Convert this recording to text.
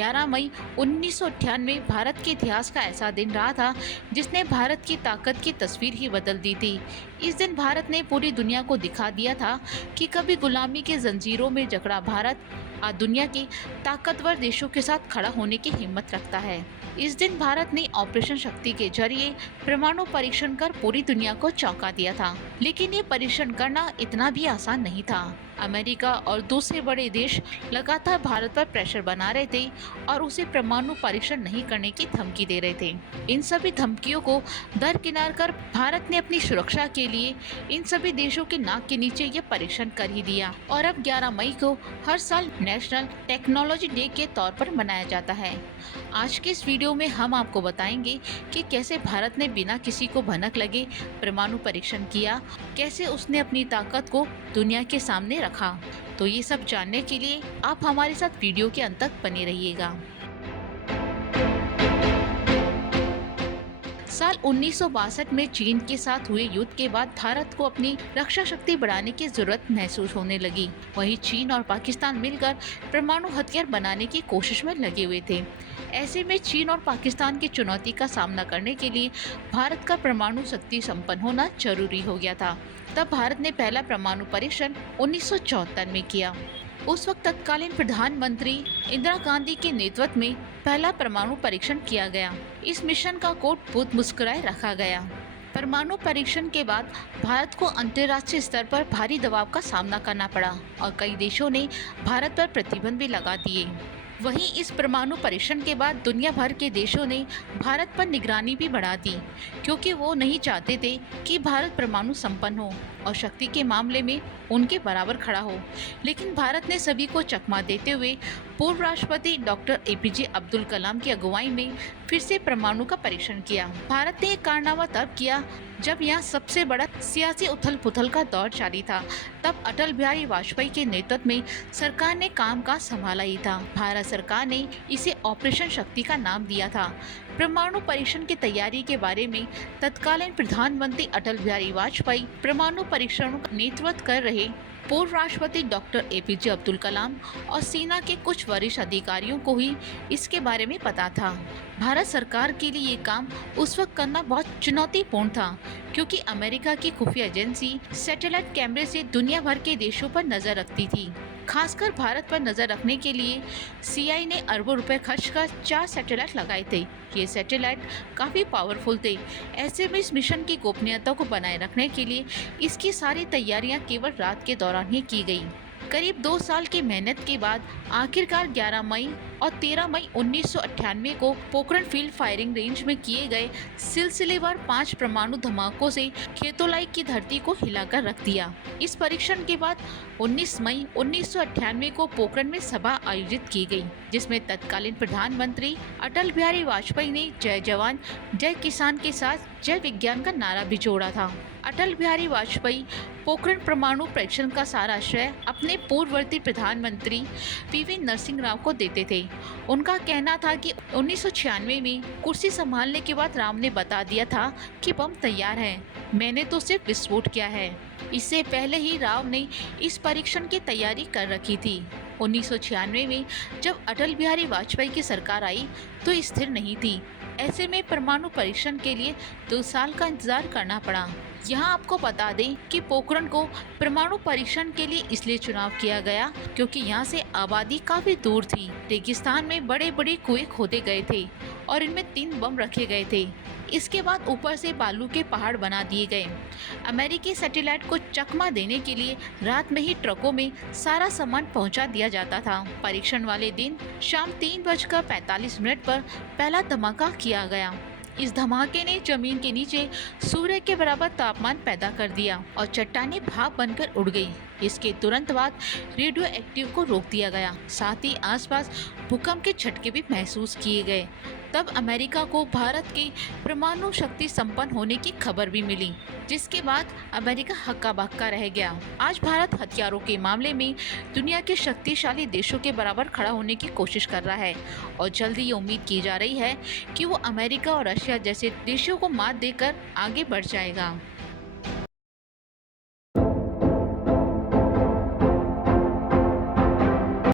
11 मई 1998 भारत के इतिहास का ऐसा दिन रहा था जिसने भारत की ताकत की तस्वीर ही बदल दी थी। इस दिन भारत ने पूरी दुनिया को दिखा दिया था कि कभी गुलामी के जंजीरों में जकड़ा भारत आज दुनिया के ताकतवर देशों के साथ खड़ा होने की हिम्मत रखता है। इस दिन भारत ने ऑपरेशन शक्ति के जरिए परमाणु परीक्षण कर पूरी दुनिया को चौंका दिया था। लेकिन ये परीक्षण करना इतना भी आसान नहीं था। अमेरिका और दूसरे बड़े देश लगातार भारत पर प्रेशर बना रहे थे और उसे परमाणु परीक्षण नहीं करने की धमकी दे रहे थे। इन सभी धमकियों को दरकिनार कर भारत ने अपनी सुरक्षा के लिए इन सभी देशों के नाक के नीचे ये परीक्षण कर ही दिया और अब 11 मई को हर साल नेशनल टेक्नोलॉजी डे के तौर पर मनाया जाता है। आज के इस वीडियो में हम आपको बताएंगे कि कैसे भारत ने बिना किसी को भनक लगे परमाणु परीक्षण किया, कैसे उसने अपनी ताकत को दुनिया के सामने रखा। तो ये सब जानने के लिए आप हमारे साथ वीडियो के अंत तक बने रहिएगा। साल 1962 में चीन के साथ हुए युद्ध के बाद भारत को अपनी रक्षा शक्ति बढ़ाने की जरूरत महसूस होने लगी। वहीं चीन और पाकिस्तान मिलकर परमाणु हथियार बनाने की कोशिश में लगे हुए थे। ऐसे में चीन और पाकिस्तान की चुनौती का सामना करने के लिए भारत का परमाणु शक्ति संपन्न होना जरूरी हो गया था। तब भारत ने पहला परमाणु परीक्षण 1974 में किया। उस वक्त तत्कालीन प्रधानमंत्री इंदिरा गांधी के नेतृत्व में पहला परमाणु परीक्षण किया गया। इस मिशन का कोड बुद्ध मुस्कुराए रखा गया। परमाणु परीक्षण के बाद भारत को अंतर्राष्ट्रीय स्तर पर भारी दबाव का सामना करना पड़ा और कई देशों ने भारत पर प्रतिबंध भी लगा दिए। वहीं इस परमाणु परीक्षण के बाद दुनिया भर के देशों ने भारत पर निगरानी भी बढ़ा दी, क्योंकि वो नहीं चाहते थे कि भारत परमाणु संपन्न हो और शक्ति के मामले में उनके बराबर खड़ा हो। लेकिन भारत ने सभी को चकमा देते हुए पूर्व राष्ट्रपति डॉक्टर एपीजे अब्दुल कलाम की अगुवाई में फिर से परमाणु का परीक्षण किया। भारत ने एक कारनामा तब किया जब यहाँ सबसे बड़ा सियासी उथल पुथल का दौर जारी था। तब अटल बिहारी वाजपेयी के नेतृत्व में सरकार ने कामकाज संभाला ही था। भारत सरकार ने इसे ऑपरेशन शक्ति का नाम दिया था। परमाणु परीक्षण की तैयारी के बारे में तत्कालीन प्रधानमंत्री अटल बिहारी वाजपेयी, परमाणु परीक्षणों का नेतृत्व कर रहे पूर्व राष्ट्रपति डॉक्टर एपीजे अब्दुल कलाम और सेना के कुछ वरिष्ठ अधिकारियों को ही इसके बारे में पता था। भारत सरकार के लिए ये काम उस वक्त करना बहुत चुनौतीपूर्ण था, क्योंकि अमेरिका की खुफिया एजेंसी सैटेलाइट कैमरे से दुनिया भर के देशों पर नजर रखती थी। खासकर भारत पर नजर रखने के लिए सीआईए ने अरबों रुपए खर्च कर 4 सैटेलाइट लगाए थे। ये सैटेलाइट काफ़ी पावरफुल थे। ऐसे में इस मिशन की गोपनीयता को बनाए रखने के लिए इसकी सारी तैयारियां केवल रात के दौरान ही की गई। करीब 2 साल की मेहनत के बाद आखिरकार 11 मई और 13 मई 1998 को पोखरण फील्ड फायरिंग रेंज में किए गए सिलसिलेवार 5 परमाणु धमाकों से खेतोलाई की धरती को हिलाकर रख दिया। इस परीक्षण के बाद 19 मई 1998 को पोखरण में सभा आयोजित की गई, जिसमें तत्कालीन प्रधानमंत्री अटल बिहारी वाजपेयी ने जय जवान जय किसान के साथ जय विज्ञान का नारा भी जोड़ा था। अटल बिहारी वाजपेयी पोखरण परमाणु परीक्षण का सारा श्रेय अपने पूर्ववर्ती प्रधानमंत्री पीवी नरसिंह राव को देते थे। उनका कहना था कि 1996 में कुर्सी संभालने के बाद राव ने बता दिया था कि बम तैयार है, मैंने तो सिर्फ विस्फोट किया है। इससे पहले ही राव ने इस परीक्षण की तैयारी कर रखी थी। 1996 में जब अटल बिहारी वाजपेयी की सरकार आई तो स्थिर नहीं थी। ऐसे में परमाणु परीक्षण के लिए 2 साल का इंतजार करना पड़ा। यहाँ आपको बता दें कि पोखरण को परमाणु परीक्षण के लिए इसलिए चुनाव किया गया क्योंकि यहाँ से आबादी काफी दूर थी। रेगिस्तान में बड़े बड़े कुएं खोदे गए थे और इनमें 3 बम रखे गए थे। इसके बाद ऊपर से बालू के पहाड़ बना दिए गए। अमेरिकी सैटेलाइट को चकमा देने के लिए रात में ही ट्रकों में सारा सामान पहुंचा दिया जाता था। परीक्षण वाले दिन शाम 3:45 पर पहला धमाका किया गया। इस धमाके ने जमीन के नीचे सूर्य के बराबर तापमान पैदा कर दिया और चट्टानें भाप बनकर उड़ गई। इसके तुरंत बाद रेडियो एक्टिव को रोक दिया गया। साथ ही आसपास भूकंप के झटके भी महसूस किए गए। तब अमेरिका को भारत की परमाणु शक्ति संपन्न होने की खबर भी मिली, जिसके बाद अमेरिका हक्का बक्का रह गया। आज भारत हथियारों के मामले में दुनिया के शक्तिशाली देशों के बराबर खड़ा होने की कोशिश कर रहा है और जल्दी ये उम्मीद की जा रही है कि वो अमेरिका और रशिया जैसे देशों को मात देकर आगे बढ़ जाएगा।